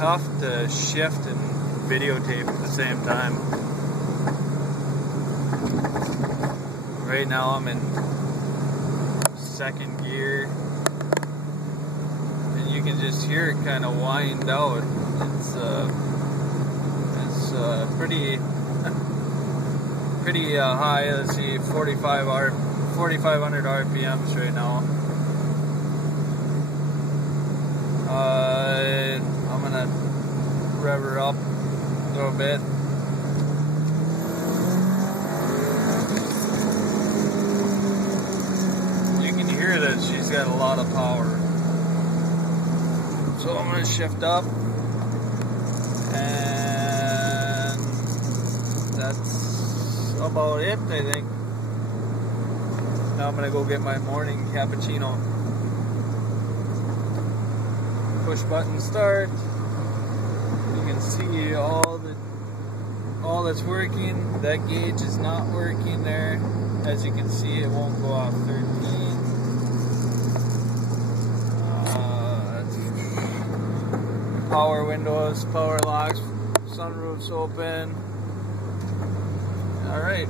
tough to shift and videotape at the same time. Right now I'm in second gear, and you can just hear it kind of wind out. It's pretty high. Let's see, 4,500 RPMs right now. I'm gonna rev her up a little bit. You can hear that she's got a lot of power. So I'm gonna shift up, and that's about it, I think. Now I'm gonna go get my morning cappuccino. Push button start. You can see all that's working. That gauge is not working there. As you can see, it won't go off 13. Power windows, power locks, sunroof's open. All right.